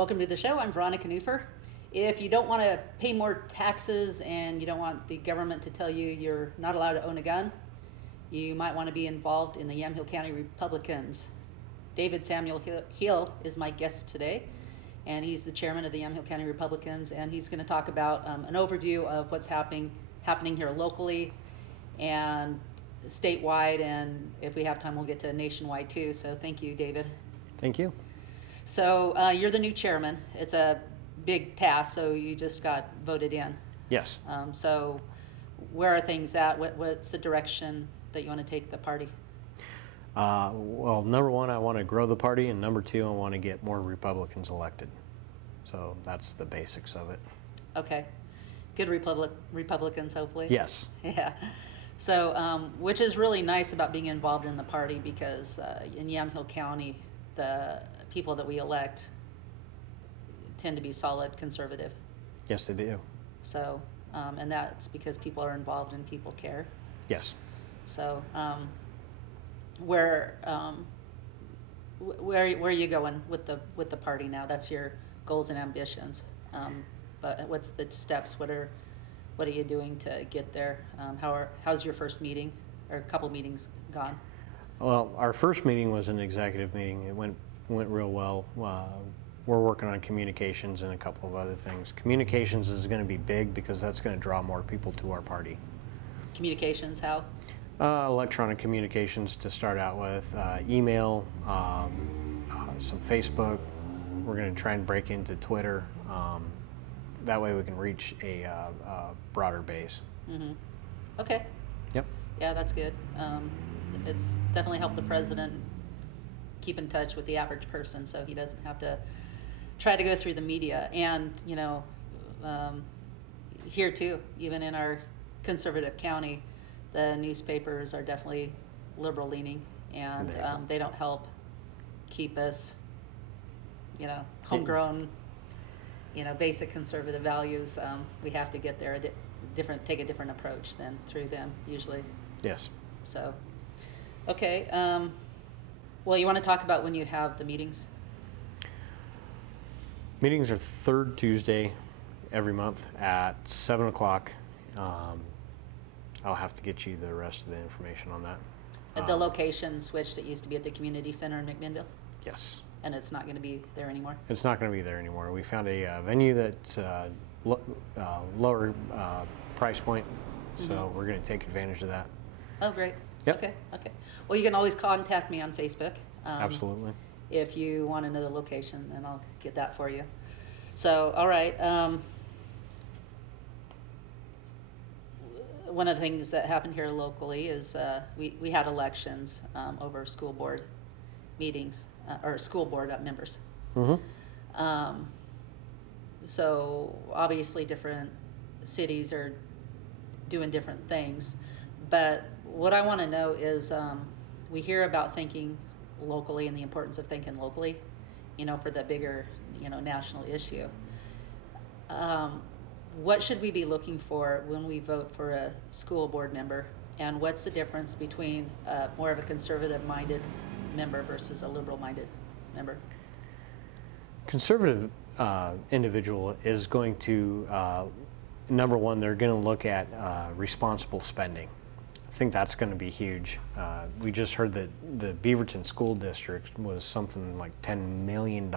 Welcome to the show. I'm Veronica Newfer. If you don't want to pay more taxes and you don't want the government to tell you you're not allowed to own a gun, you might want to be involved in the Yamhill County Republicans. David Samuel Hill is my guest today, and he's the chairman of the Yamhill County Republicans, and he's going to talk about an overview of what's happening here locally and statewide, and if we have time, we'll get to nationwide too. So thank you, David. Thank you. So you're the new chairman. It's a big task, so you just got voted in. Yes. So where are things at? What's the direction that you want to take the party? Well, number one, I want to grow the party, and number two, I want to get more Republicans elected. So that's the basics of it. Okay. Good Republicans, hopefully. Yes. Yeah. So, which is really nice about being involved in the party, because in Yamhill County, the people that we elect tend to be solid conservative. Yes, they do. So, and that's because people are involved and people care. Yes. So, where are you going with the party now? That's your goals and ambitions. But what's the steps? What are you doing to get there? How's your first meeting or a couple meetings gone? Well, our first meeting was an executive meeting. It went real well. We're working on communications and a couple of other things. Communications is going to be big because that's going to draw more people to our party. Communications, how? Electronic communications to start out with, email, some Facebook. We're going to try and break into Twitter. That way we can reach a broader base. Mm-hmm. Okay. Yep. Yeah, that's good. It's definitely helped the president keep in touch with the average person, so he doesn't have to try to go through the media. And, here too, even in our conservative county, the newspapers are definitely liberal leaning, and they don't help keep us, homegrown, basic conservative values. We have to get there take a different approach than through them usually. Yes. So, okay. Well, you want to talk about when you have the meetings? Meetings are third Tuesday every month at 7 o'clock. I'll have to get you the rest of the information on that. The location switched. It used to be at the community center in McMinnville? Yes. And it's not going to be there anymore? It's not going to be there anymore. We found a venue that's lower price point, so we're going to take advantage of that. Oh, great. Yep. Okay. Well, you can always contact me on Facebook. Absolutely. If you want to know the location, and I'll get that for you. So, all right. One of the things that happened here locally is we had elections over school board meetings, or school board members. Mm-hmm. So obviously different cities are doing different things, but what I want to know is we hear about thinking locally and the importance of thinking locally, for the bigger, national issue. What should we be looking for when we vote for a school board member, and what's the difference between more of a conservative-minded member versus a liberal-minded member? Conservative individual is going to, number one, they're going to look at responsible spending. I think that's going to be huge. We just heard that the Beaverton School District was something like $10 million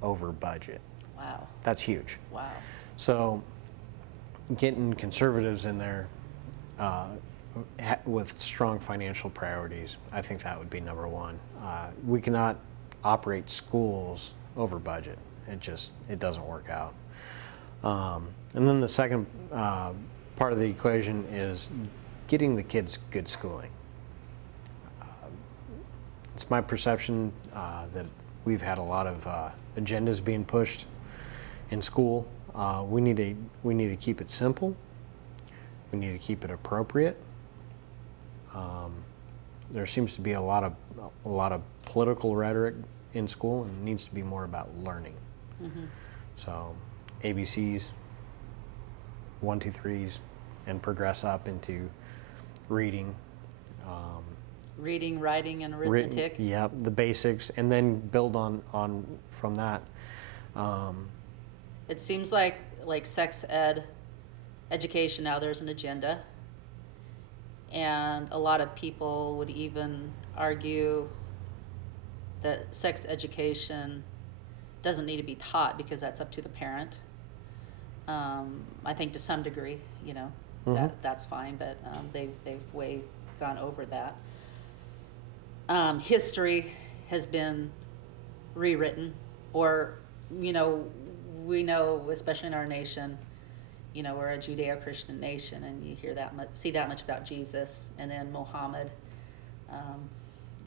over budget. Wow. That's huge. Wow. So getting conservatives in there with strong financial priorities, I think that would be number one. We cannot operate schools over budget. It doesn't work out. And then the second part of the equation is getting the kids good schooling. It's my perception that we've had a lot of agendas being pushed in school. We need to keep it simple. We need to keep it appropriate. There seems to be a lot of political rhetoric in school, and it needs to be more about learning. Mm-hmm. So ABCs, 1, 2, 3s, and progress up into reading. Reading, writing, and arithmetic. Yeah, the basics, and then build on from that. It seems like sex ed education now, there's an agenda. And a lot of people would even argue that sex education doesn't need to be taught because that's up to the parent. I think to some degree, you know, that's fine, but they've way gone over that. History has been rewritten, or, you know, we know, especially in our nation, you know, we're a Judeo-Christian nation, and you hear that much, see that much about Jesus, and then Muhammad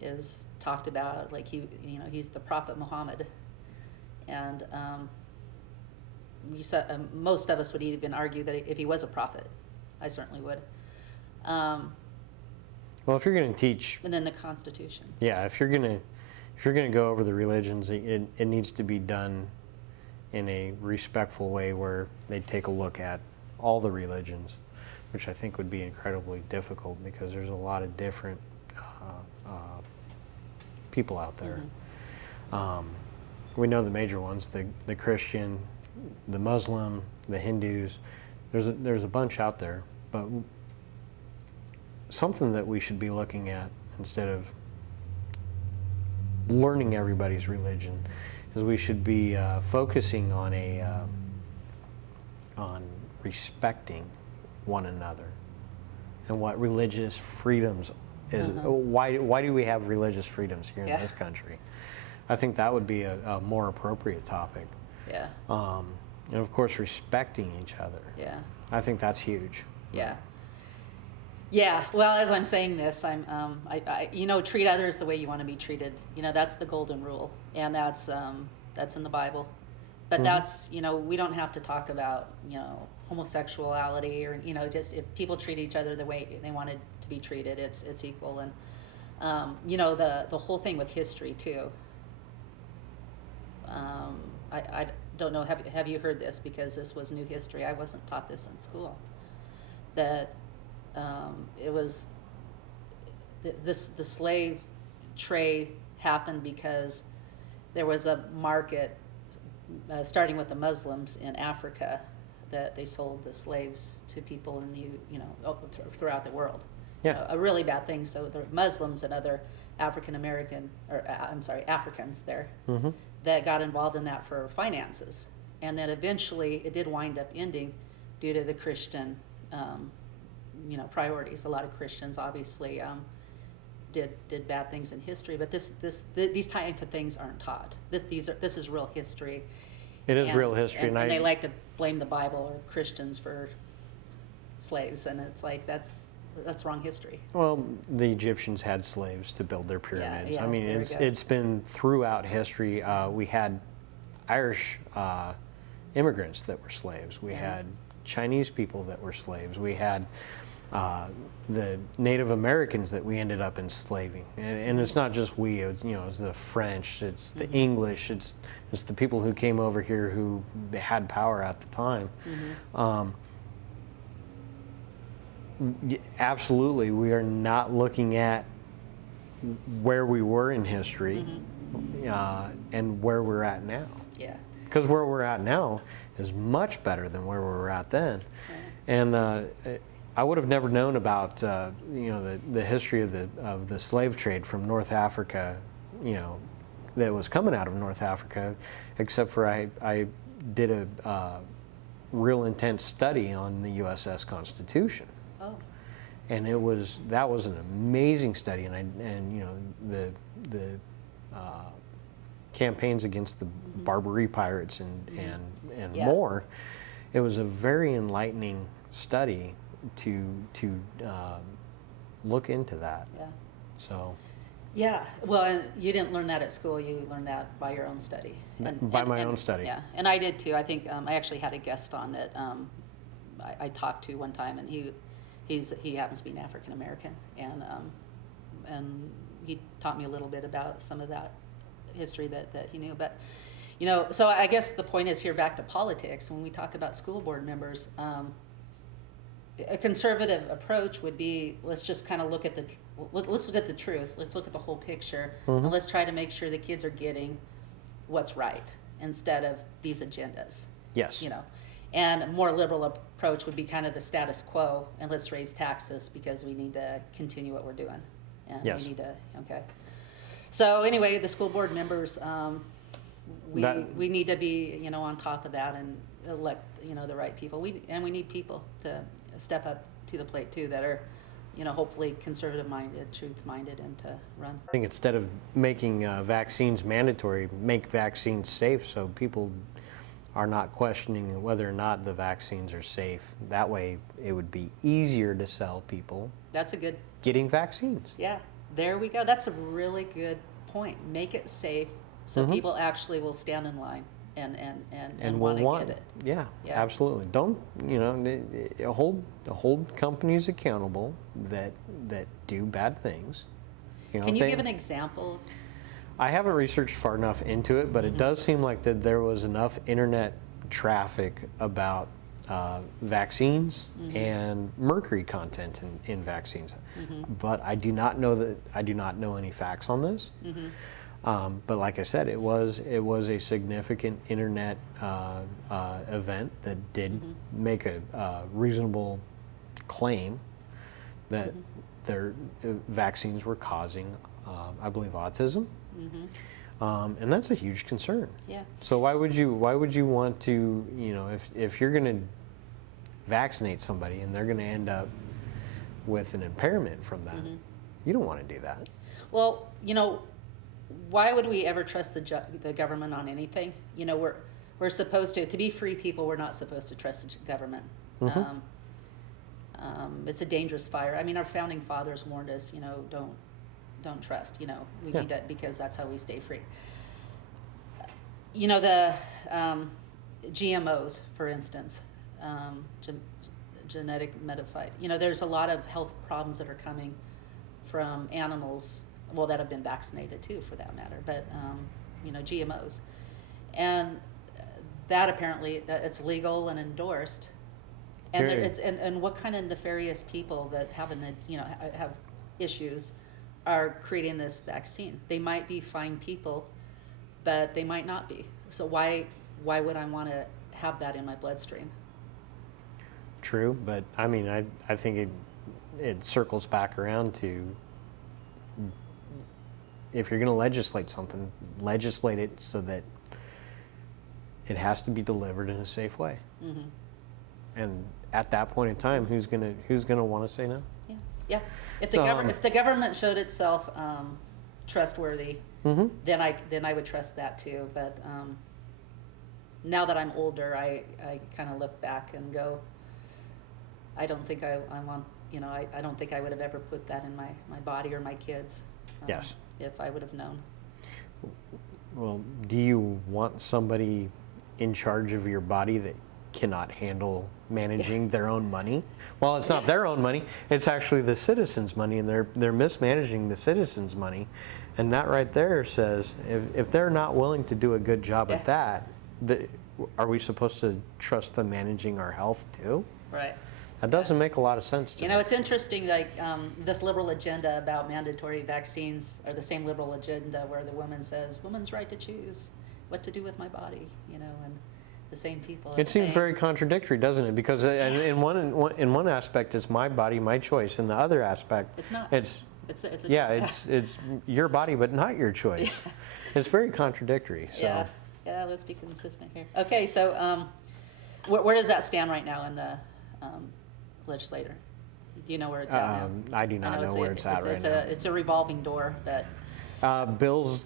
is talked about like he's the prophet Muhammad, and most of us would even argue that if he was a prophet, I certainly would. Well, if you're going to teach, And then the Constitution. yeah, if you're going to go over the religions, it needs to be done in a respectful way where they take a look at all the religions, which I think would be incredibly difficult because there's a lot of different people out there. We know the major ones: the Christian, the Muslim, the Hindus. There's a bunch out there, but something that we should be looking at instead of learning everybody's religion is we should be focusing on on respecting one another and what religious freedoms is. Why do we have religious freedoms here in this country? I think that would be a more appropriate topic. Yeah. And of course, respecting each other. Yeah. I think that's huge. Yeah. Yeah. Well, as I'm saying this, you know, treat others the way you want to be treated. You know, that's the golden rule, and that's in the Bible. But that's, you know, we don't have to talk about, you know, homosexuality or, you know, just if people treat each other the way they wanted to be treated, it's equal. And you know, the whole thing with history too. I don't know. Have you heard this? Because this was new history. I wasn't taught this in school. That it was the slave trade happened because there was a market starting with the Muslims in Africa that they sold the slaves to people in throughout the world. Yeah. You know, a really bad thing. So the Muslims and other Africans there that got involved in that for finances, and then eventually it did wind up ending due to the Christian priorities. A lot of Christians obviously did bad things in history, but these type of things aren't taught. This is real history. It is real history, and they like to blame the Bible or Christians for slaves, and it's like that's wrong history. Well, the Egyptians had slaves to build their pyramids. Yeah, I mean, it's been throughout history. We had Irish immigrants that were slaves. We had Chinese people that were slaves. We had the Native Americans that we ended up enslaving, and it's not just we. It's the French, it's the English, it's the people who came over here who had power at the time. Absolutely, we are not looking at where we were in history and where we're at now. Yeah. Because where we're at now is much better than where we were at then. And I would have never known about the history of the slave trade from North Africa, that was coming out of North Africa, except for I did a real intense study on the USS Constitution. Oh. And that was an amazing study, and the campaigns against the Barbary pirates and more. It was a very enlightening study to look into that. Yeah. So. Yeah. Well, and you didn't learn that at school. You learned that by your own study. By my own study. Yeah, and I did too. I think I actually had a guest on that I talked to one time, and he happens to be an African American, and he taught me a little bit about some of that history that he knew. But so I guess the point is here, back to politics. When we talk about school board members, a conservative approach would be, let's just kind of look at the truth. Let's look at the whole picture, and let's try to make sure the kids are getting what's right. instead of these agendas. Yes. You know, and a more liberal approach would be kind of the status quo, and let's raise taxes because we need to continue what we're doing. And Yes. we need to, okay. So anyway, the school board members, we need to be, you know, on top of that and elect, you know, the right people. We need people to step up to the plate too, that are, you know, hopefully conservative minded, truth minded, and to run. I think instead of making vaccines mandatory, make vaccines safe so people are not questioning whether or not the vaccines are safe. That way it would be easier to sell people That's a good, getting vaccines. yeah, there we go. That's a really good point. Make it safe so people actually will stand in line and we'll want to get it. Yeah, Yeah. absolutely. Don't, you know, hold companies accountable that do bad things. You know, Can you give an example? I haven't researched far enough into it, but it does seem like that there was enough internet traffic about vaccines and mercury content in vaccines. But I do not know any facts on this. But like I said, it was a significant internet event that did make a reasonable claim that their vaccines were causing, I believe, autism. And that's a huge concern. Yeah. So why would you want to, you know, if you're going to vaccinate somebody and they're going to end up with an impairment from that, you don't want to do that. Well, you know, why would we ever trust the government on anything? You know, we're supposed to be free people. We're not supposed to trust the government. It's a dangerous fire. I mean, our founding fathers warned us, you know, don't trust, you know, we need to, because that's how we stay free. You know, the GMOs, for instance, genetic modified, you know, there's a lot of health problems that are coming from animals, well, that have been vaccinated too, for that matter, but, you know, GMOs. And that apparently, it's legal and endorsed. And there, and what kind of nefarious people that have, you know, have issues are creating this vaccine? They might be fine people, but they might not be. So why would I want to have that in my bloodstream? True, but I mean, I think it circles back around to, if you're going to legislate something, legislate it so that it has to be delivered in a safe way. And at that point in time, who's gonna want to say no? Yeah, yeah. If the government showed itself trustworthy, then I would trust that too. But now that I'm older, I kind of look back and go, I don't think I want, you know, I don't think I would have ever put that in my body or my kids. Yes. If I would have known. Well, do you want somebody in charge of your body that cannot handle managing their own money? Well, it's not their own money, it's actually the citizens' money, and they're mismanaging the citizens' money. And that right there says, if they're not willing to do a good job at that, are we supposed to trust them managing our health too? Right. That doesn't make a lot of sense to me. You know, it's interesting, like this liberal agenda about mandatory vaccines are the same liberal agenda where the woman says, woman's right to choose what to do with my body, you know, and the same people. It seems very contradictory, doesn't it? Because in one aspect, it's my body, my choice. In the other aspect, it's not. It's your body, but not your choice. It's very contradictory. So. Yeah. Let's be consistent here. Okay, so where does that stand right now in the legislature? Do you know where it's at now? I do not know where it's at right now. It's a revolving door that. Bills.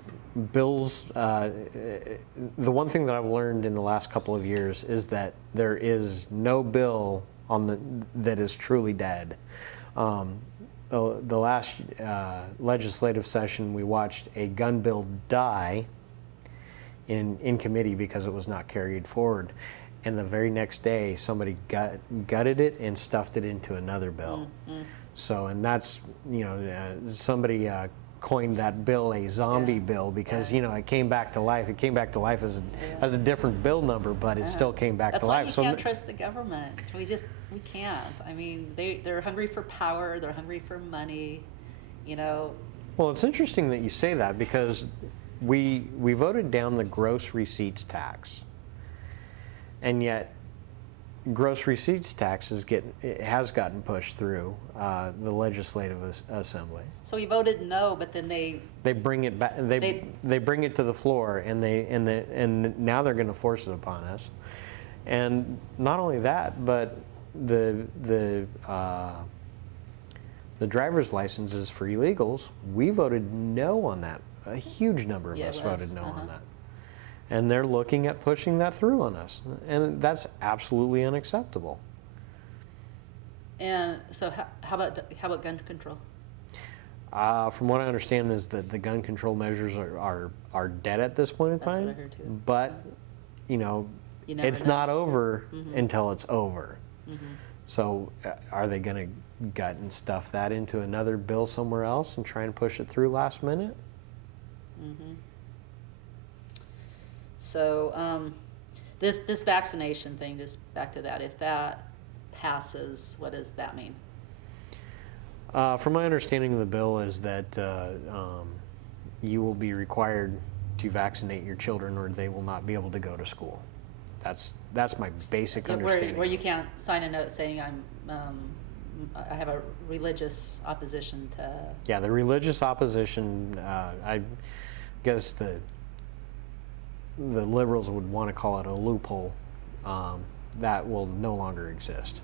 The one thing that I've learned in the last couple of years is that there is no bill that is truly dead. The last legislative session, we watched a gun bill die in committee because it was not carried forward. And the very next day, somebody gutted it and stuffed it into another bill. So, and that's, you know, somebody coined that bill a zombie bill because, you know, it came back to life. It came back to life as a different bill number, but it still came back to life. That's why you can't trust the government. We can't. I mean, they're hungry for power. They're hungry for money, you know. Well, it's interesting that you say that because we voted down the gross receipts tax, and yet gross receipts tax has gotten pushed through the legislative assembly. So we voted no, but then they Bring it back. They bring it to the floor, and now they're going to force it upon us. And not only that, but the driver's licenses for illegals, we voted no on that. A huge number of us voted no on that. And they're looking at pushing that through on us. And that's absolutely unacceptable. And so how about gun control? From what I understand is that the gun control measures are dead at this point in time. That's what I heard too. But, you know, it's not over until it's over. So are they going to gut and stuff that into another bill somewhere else and try and push it through last minute? So this vaccination thing, just back to that, if that passes, what does that mean? From my understanding of the bill is that you will be required to vaccinate your children or they will not be able to go to school. That's my basic understanding. Where you can't sign a note saying I have a religious opposition to... Yeah, the religious opposition, I guess the liberals would want to call it a loophole, that will no longer exist.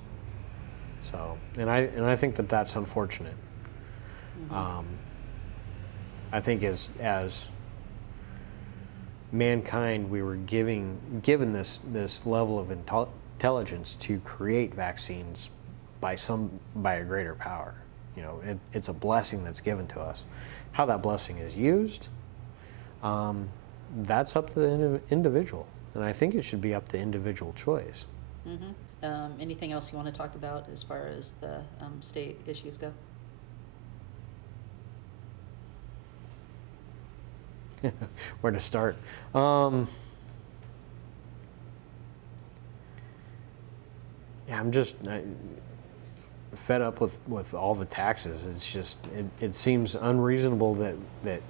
So, and I think that that's unfortunate. I think as mankind, we were given this level of intelligence to create vaccines by a greater power. You know, it's a blessing that's given to us. How that blessing is used, that's up to the individual, and I think it should be up to individual choice. Anything else you want to talk about as far as the state issues go? Where to start? Yeah, I'm just fed up with all the taxes. It's just it seems unreasonable that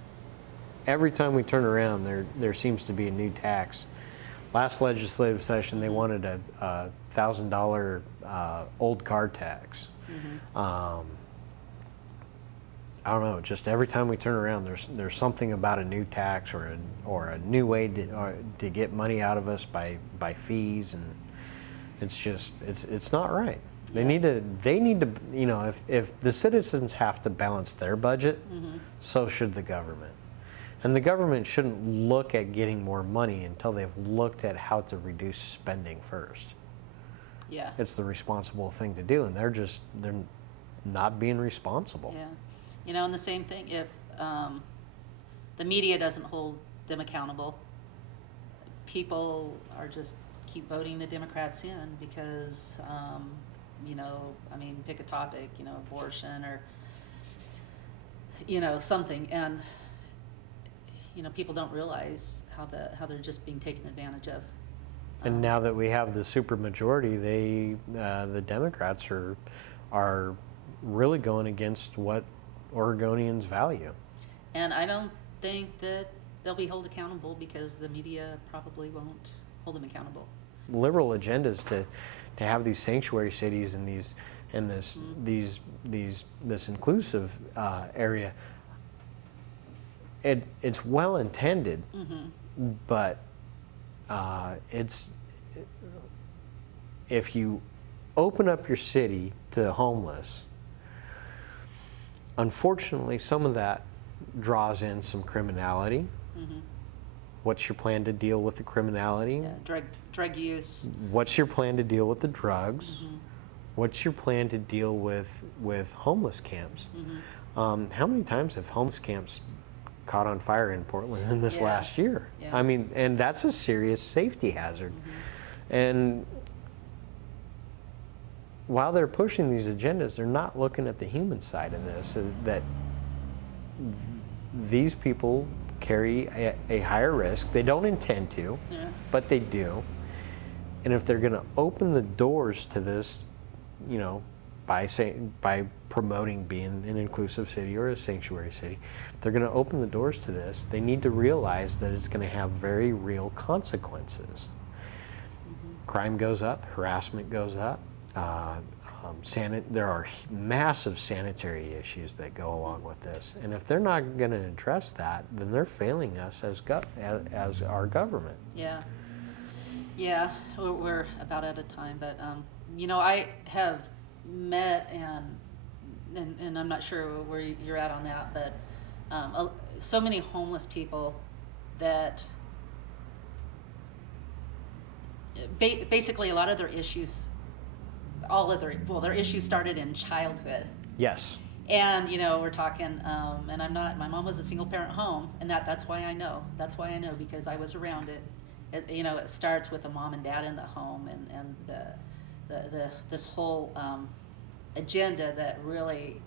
every time we turn around there seems to be a new tax. Last legislative session they wanted a $1,000 old car tax. I don't know. Just every time we turn around, there's something about a new tax or a new way to get money out of us by fees, and it's not right. They need to you know, if the citizens have to balance their budget, so should the government. And the government shouldn't look at getting more money until they've looked at how to reduce spending first. Yeah. It's the responsible thing to do, and they're not being responsible. Yeah. You know, and the same thing, if the media doesn't hold them accountable, people are just keep voting the Democrats in because, you know, I mean, pick a topic, you know, abortion or, you know, something, and, you know, people don't realize how they're just being taken advantage of. And now that we have the supermajority, the Democrats are really going against what Oregonians value. And I don't think that they'll be held accountable because the media probably won't hold them accountable. Liberal agendas to have these sanctuary cities and this inclusive area. It's well intended, but if you open up your city to the homeless, unfortunately, some of that draws in some criminality. What's your plan to deal with the criminality? Yeah, drug use. What's your plan to deal with the drugs? What's your plan to deal with homeless camps? How many times have homeless camps caught on fire in Portland in this last year? Yeah. I mean, and that's a serious safety hazard. And while they're pushing these agendas, they're not looking at the human side of this, that these people carry a higher risk. They don't intend to, but they do. And if they're going to open the doors to this, you know, by promoting being an inclusive city or a sanctuary city, if they're going to open the doors to this, they need to realize that it's going to have very real consequences. Crime goes up, harassment goes up. There are massive sanitary issues that go along with this, and if they're not going to address that, then they're failing us as our government. Yeah, we're about out of time, but you know, I have met and I'm not sure where you're at on that, but so many homeless people that basically a lot of their issues, their issues started in childhood. Yes. And you know, we're talking, and my mom was a single parent home, and that's why I know. That's why I know, because I was around it. You know, it starts with a mom and dad in the home, and this whole agenda that really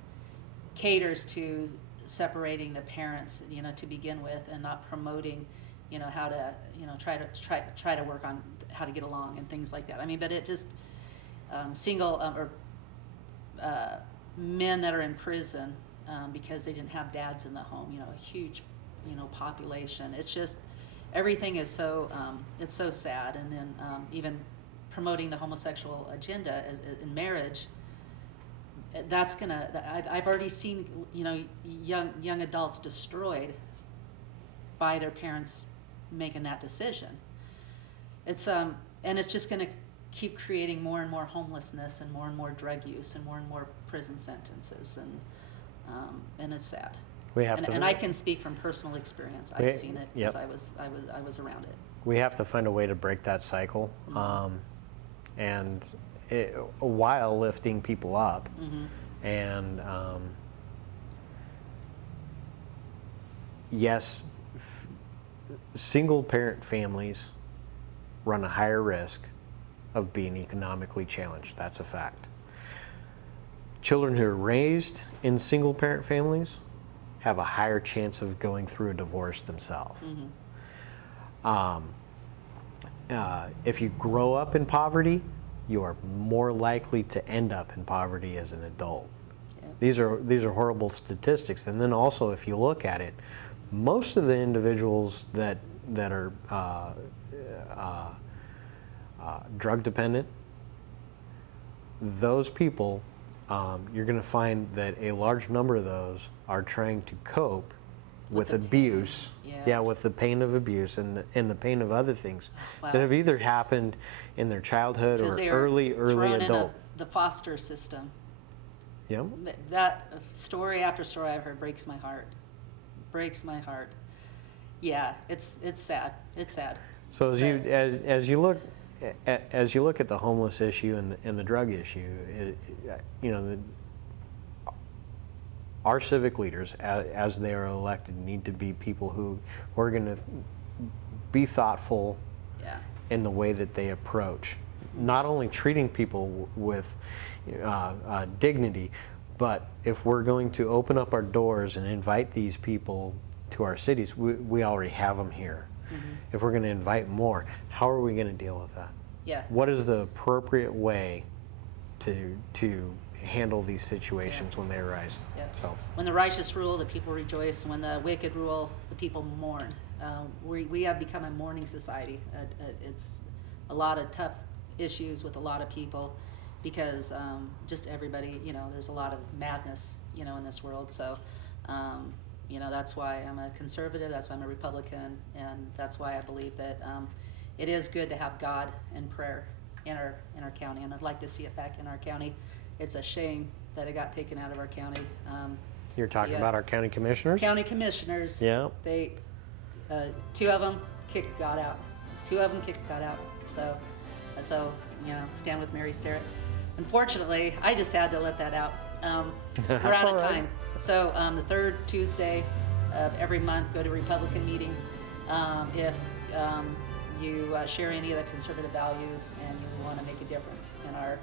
caters to separating the parents, you know, to begin with, and not promoting, you know, how to, you know, try to work on how to get along and things like that. I mean, but it just single or men that are in prison because they didn't have dads in the home. You know, a huge, you know, population. It's just everything is so it's so sad. And then even promoting the homosexual agenda in marriage. That's gonna. I've already seen, you know, young adults destroyed by their parents making that decision. It's and it's just gonna keep creating more and more homelessness and more drug use and more prison sentences, and it's sad. We have and I can speak from personal experience. I've seen it because I was around it. We have to find a way to break that cycle, and while lifting people up, and yes, single parent families run a higher risk of being economically challenged. That's a fact. Children who are raised in single parent families have a higher chance of going through a divorce themselves. If you grow up in poverty, you are more likely to end up in poverty as an adult. These are horrible statistics. And then also, if you look at it, most of the individuals that are drug dependent, those people, you're going to find that a large number of those are trying to cope with abuse, with the pain of abuse and the pain of other things that have either happened in their childhood or early adult. The foster system. Yeah. That story after story I've heard breaks my heart. Breaks my heart. Yeah, it's sad. It's sad. So as you look at the homeless issue and the drug issue, you know, our civic leaders, as they are elected, need to be people who are going to be thoughtful in the way that they approach, not only treating people with dignity, but if we're going to open up our doors and invite these people to our cities, we already have them here. If we're going to invite more, how are we going to deal with that? What is the appropriate way to handle these situations when they arise? So when the righteous rule, the people rejoice. When the wicked rule, the people mourn. We have become a mourning society. It's a lot of tough issues with a lot of people because just everybody, you know, there's a lot of madness, you know, in this world. So, you know, that's why I'm a conservative. That's why I'm a Republican, and that's why I believe that it is good to have God and prayer in our county, and I'd like to see it back in our county. It's a shame that it got taken out of our county. You're talking about our county commissioners? County commissioners. Yeah. They, two of them kicked God out. Two of them kicked God out. So you know, stand with Mary Sterrett. Unfortunately, I just had to let that out. We're out of time. So the third Tuesday of every month, go to Republican meeting. If you share any of the conservative values and you want to make a difference in our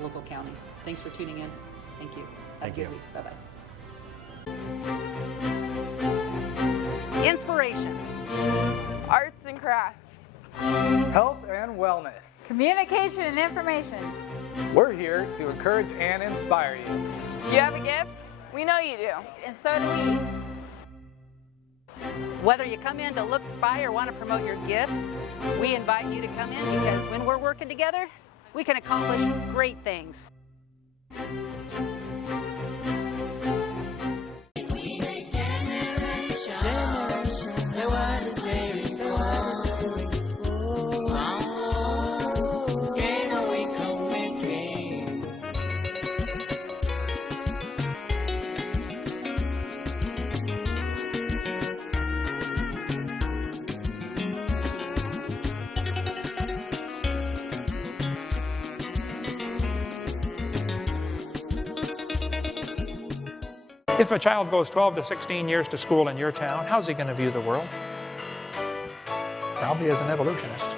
local county. Thanks for tuning in. Thank you. Have a good week. Bye-bye. Inspiration. Arts and crafts. Health and wellness. Communication and information. We're here to encourage and inspire you. You have a gift? We know you do. And so do we. Whether you come in to look by or want to promote your gift, we invite you to come in because when we're working together, we can accomplish great things. If a child goes 12 to 16 years to school in your town, how's he going to view the world? Probably as an evolutionist.